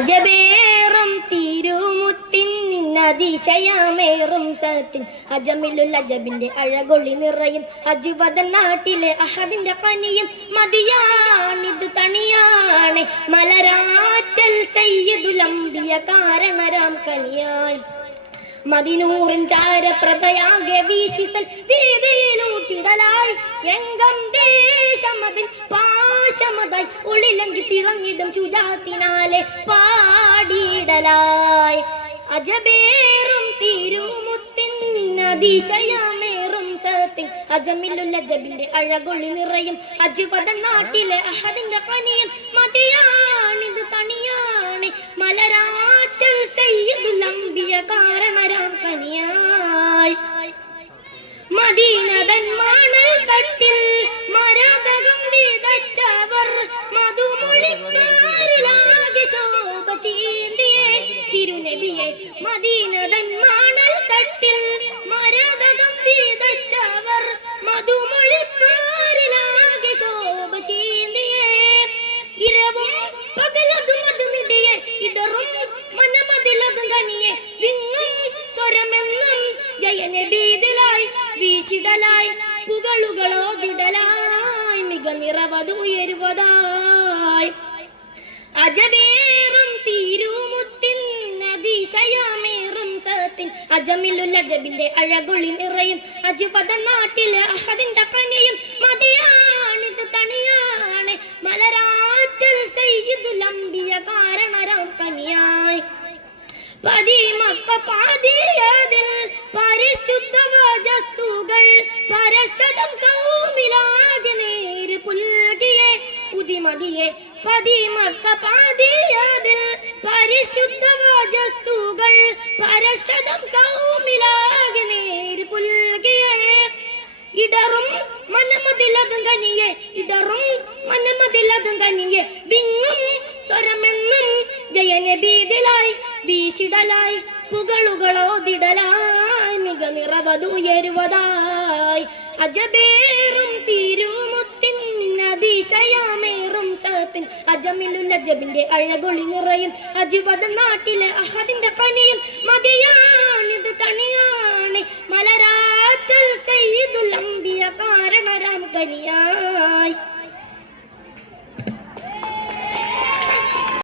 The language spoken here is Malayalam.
അജബേറും തിരുമുത്തിൻ അതിശയമേറും സത്തിൻ അജമിലുൽ അജബിന്റെ അഴകൊളി നിറയും അജ്വദൻ നാട്ടിലെ അഹദിന്റെ കനിയും മദിയാണിത് തണിയാണ് മലരാറ്റൽ സയ്യിദുൽ അംബിയ കാരണരാം കനിയായി മദിനൂറിൻ ചാരപ്രഭയാകെ വീശിസൽ വീതിയിലൂട്ടിടലായി എങ്കം ദേശമതിൻ പാശമതായി ഉള്ളിലങ്കി തിളങ്ങിടും ശുചാത്തിനാലെ പാടിയിടലായി അജബേറും തിരുമുത്തിൻ അതിശയമേറും സത്തിൻ അജമിലുൽ അജബിന്റെ അഴകൊളി നിറയും അജ്വദൻ നാട്ടിലെ അഹദിന്റെ കനിയും മദിയാണിത് തണിയാണ് മലരാറ്റൽ സയ്യിദുൽ അംബിയ കാരണരാം കനിയായി മദീനതൻ മണൽ തട്ടിൽ മരതകം വിതച്ചവർ മധുമൊഴിപ്പാരിലാകെ ശോഭ ചീന്തിയേ തിരുനബിയെ മദീനതൻ മണൽ തട്ടിൽ മരതകം വിതച്ചവർ മധുമൊഴിപ്പാരിലാകെ ശോഭ ചീന്തിയേ ഇരവും പകലതും അതിനിടയെ ഇടറും മനമതിലതും കനിയെ വിങ്ങും സ്വരമെന്നും ജയനബീദിലായി വീശിടലായി പുകളുകളോതിടലായി മിക നിറവത് ഉയരുവതായി അജബേറും തിരുമുത്തിൻ അതിശയമേറും സത്തിൻ അജമിലുൽ അജബിന്റെ അഴകൊളി നിറയും അജ്വദൻ നാട്ടിലെ അഹദിന്റെ കനിയും മദിയാണിത് തണിയാണ് മലരാറ്റൽ സയ്യിദുൽ അംബിയ കാരണരാം കനിയായി പതിമക്ക പാതിയതിൽ പരിശുദ്ധ വസ്തുക്കൾ പരശതം കൗമിലാകെ നേര് പുൽകിയെ ഉദിമതിയെ പതിമക്ക പാതിയതിൽ പരിശുദ്ധ വസ്തുക്കൾ പരശതം കൗമിലാകെ നേര് പുൽകിയെ ഇടറും മനമതിലതും കനിയെ ഇടറും മനമതിലതും കനിയെ വിങ്ങും സ്വരമെന്നും ജയനബീദിലായി വീശിടലായി പുകളുകളോതിടലായി മിക നിറവത് ഉയരുവതായി അജബേറും തിരുമുത്തിൻ അതിശയമേറും സത്തിൻ അജമിലുൽ അജബിന്റെ അഴകൊളി നിറയും അജ്വദൻ നാട്ടിലെ അഹദിന്റെ കനിയും